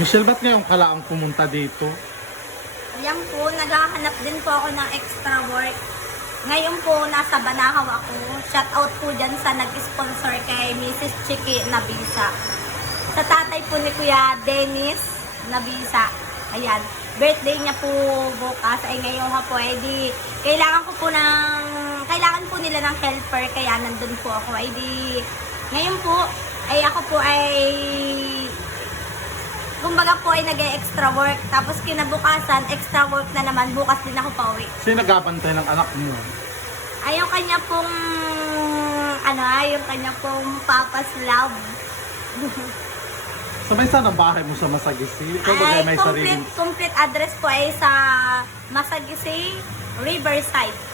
Michelle, ba't ngayon ka lang pumunta dito? Ayan po, naghahanap din po ako ng extra work. Ngayon po, nasa Banahaw ako. Shout out po dyan sa nag-sponsor kay Mrs. Chiki Nabisa. Sa tatay po ni Kuya Dennis Nabisa. Ayan, birthday niya po bukas. Ay ngayon ha po, kailangan po nila ng helper, kaya nandun po ako. Ngayon po, ako po kumbaga po ay nag-extra work. Tapos kinabukasan, extra work na naman. Bukas din ako pauwi. Sino nagabantay ng anak mo? Yung kanya pong, yung kanya pong Papa's Love. Sabay saan ang bahay mo sa Masagisi? Ikaw ba may sariling... Complete address po ay sa Masagisi, Riverside.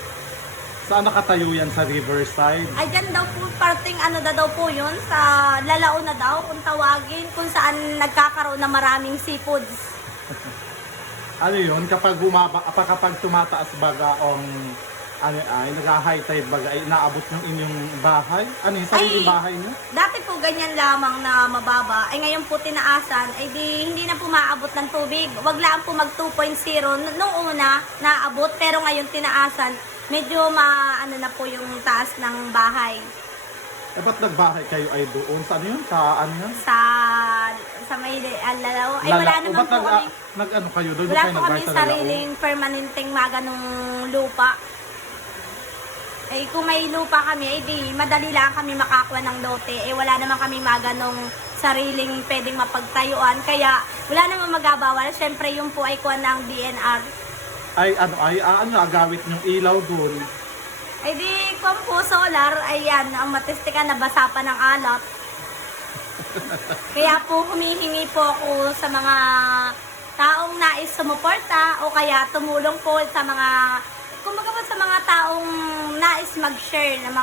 Saan nakatayo yan sa Riverside? Ay, dyan daw po, parting daw po yun, sa Lalao na daw, kung tawagin, kung saan nagkakaroon na maraming seafoods. Ano yun? Kapag tumataas baga nag-high tide baga, ay naabot yung inyong bahay? Ano yung sariling bahay niyo? Dati po ganyan lamang na mababa. Ay ngayon po tinaasan, hindi na po maabot ng tubig. Wag lang po mag 2.0. Nung una, naabot, pero ngayon tinaasan, medyo na po yung taas ng bahay. Eh, ba't nagbahay kayo ay doon? Saan yun? Sa ano yun? Sa may Lalao. Ay wala naman po kami. Nag-ano kayo doon? Wala po kami sariling permanenteng maganong lupa. Ay kung may lupa kami, madali lang kami makakuha ng lote. Wala naman kami maganong sariling pwedeng mapagtayuan. Kaya wala naman magabawal. Siyempre yung po ay kuha ng DNR. Agawit yung ilaw doon. Kung po solar, ayan, ang matestikan nabasa pa ng alat. Kaya po humihingi po ako sa mga taong nais sumuporta o kaya tumulong po sa mga, kumbaga po sa mga taong nais mag-share ng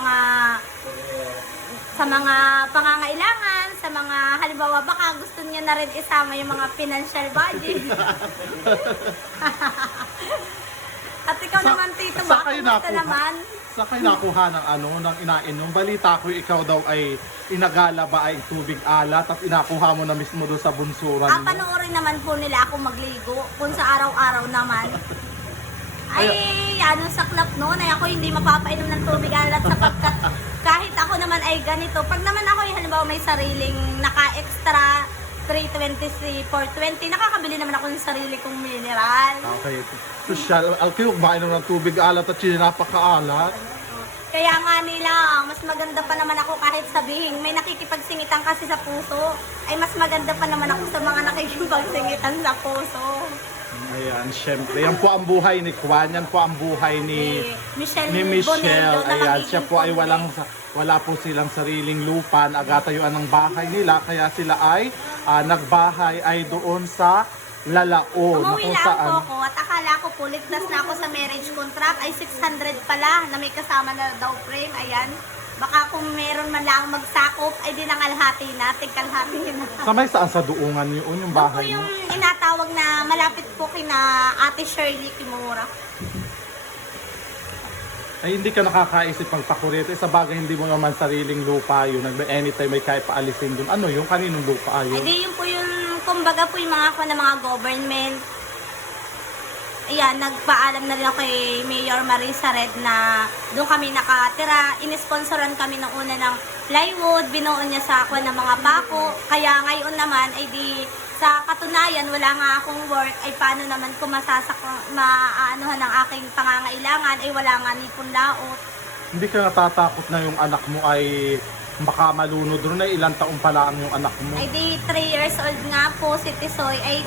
sa mga pangangailangan, sa mga, halimbawa, baka gusto niya na rin isama yung mga financial budget. At ikaw naman, Tito, baka kumusta naman? Sa kayo nakuha ng inainom? Balita ko ikaw daw ay inagala ba ay tubig alat at inakuha mo na mismo doon sa bunsuran mo? Panoorin naman po nila ako magligo kung sa araw-araw naman. Saklap noon ay ako hindi mapapainom ng tubig alat sapagkat kahit ako naman ay ganito. Pag naman ako halimbawa may sariling naka-extra 320, 420, nakakabili naman ako ng sarili kong mineral. Okay. Social, alkiyok, mainom ng tubig alat at napakaalat. Kaya nga nila, mas maganda pa naman ako kahit sabihin, may nakikipagsingitan kasi sa puso, ay mas maganda pa naman ako sa mga nakikipagsingitan sa puso. Ayan, syempre. Yan po ang buhay ni Kwan, yan po ang buhay ni Michelle. Ayan, siya po ay wala po silang sariling lupa, nagatayuan ng bahay nila, kaya sila ay nagbahay ay doon sa Lalao. Umuwi lang po ako at akala ko po, ligtas na ako sa marriage contract, ay 600 pala na may kasama na daw frame, ayan. Baka kung meron man lang magsakop, ay di nangalhati na, tigkalhati na. Samay saan sa Duungan yun, yung bahay mo? Yung inatawag na malapit po kina Ate Shirley Kimura. Ay hindi ka nakakaisip magpakurete. Sa bagay hindi mo naman sariling lupa yun. Anytime may kaya paalisin dun. Ano yung kaninong lupa yun? Ay di yun po yung, kumbaga po yung mga government. Ayan, nagpaalam na rin ako kay Mayor Marisa Red na doon kami nakatira. Inisponsoran kami ng una ng plywood, binuo niya sa ako ng mga pako. Kaya ngayon naman, sa katunayan, wala nga akong work, ay paano naman kung maaanuhan ng aking pangangailangan, ay wala nga nipon laot. Hindi ka natatakot na yung anak mo ay baka malunod doon? Ay ilang taong pala ang yung anak mo? Ay 3 years old nga po si Tisoy, ay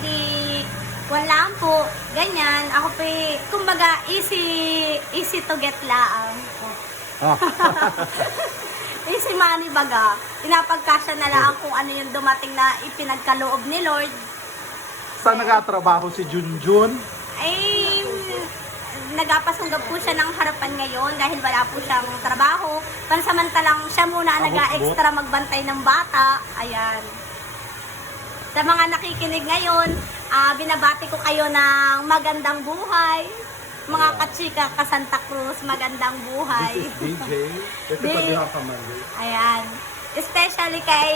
wala po, ganyan. Ako po, kumbaga, easy to get laang. Easy money baga. Pinapagkasya na lang kung ano yung dumating na ipinagkaloob ni Lord. Saan nagatrabaho si Junjun? Ay, nagapasunggap po siya ng harapan ngayon dahil wala po siyang trabaho. Pansamantalang siya muna ang nag-extra magbantay ng bata. Ayan. Sa mga nakikinig ngayon, binabati ko kayo ng magandang buhay. Mga kachika ka Santa Cruz, magandang buhay. This is DJ. Ito pa diha ka man. Ayan. Especially kay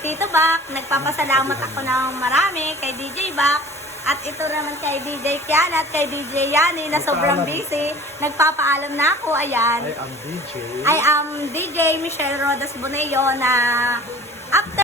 Tito Bak, nagpapasalamat ako ng marami kay DJ Bak. At ito naman kay DJ Kiana at kay DJ Yani na sobrang busy. Nagpapaalam na ako, ayan. I am DJ. I am DJ Michelle Rodas Bonello na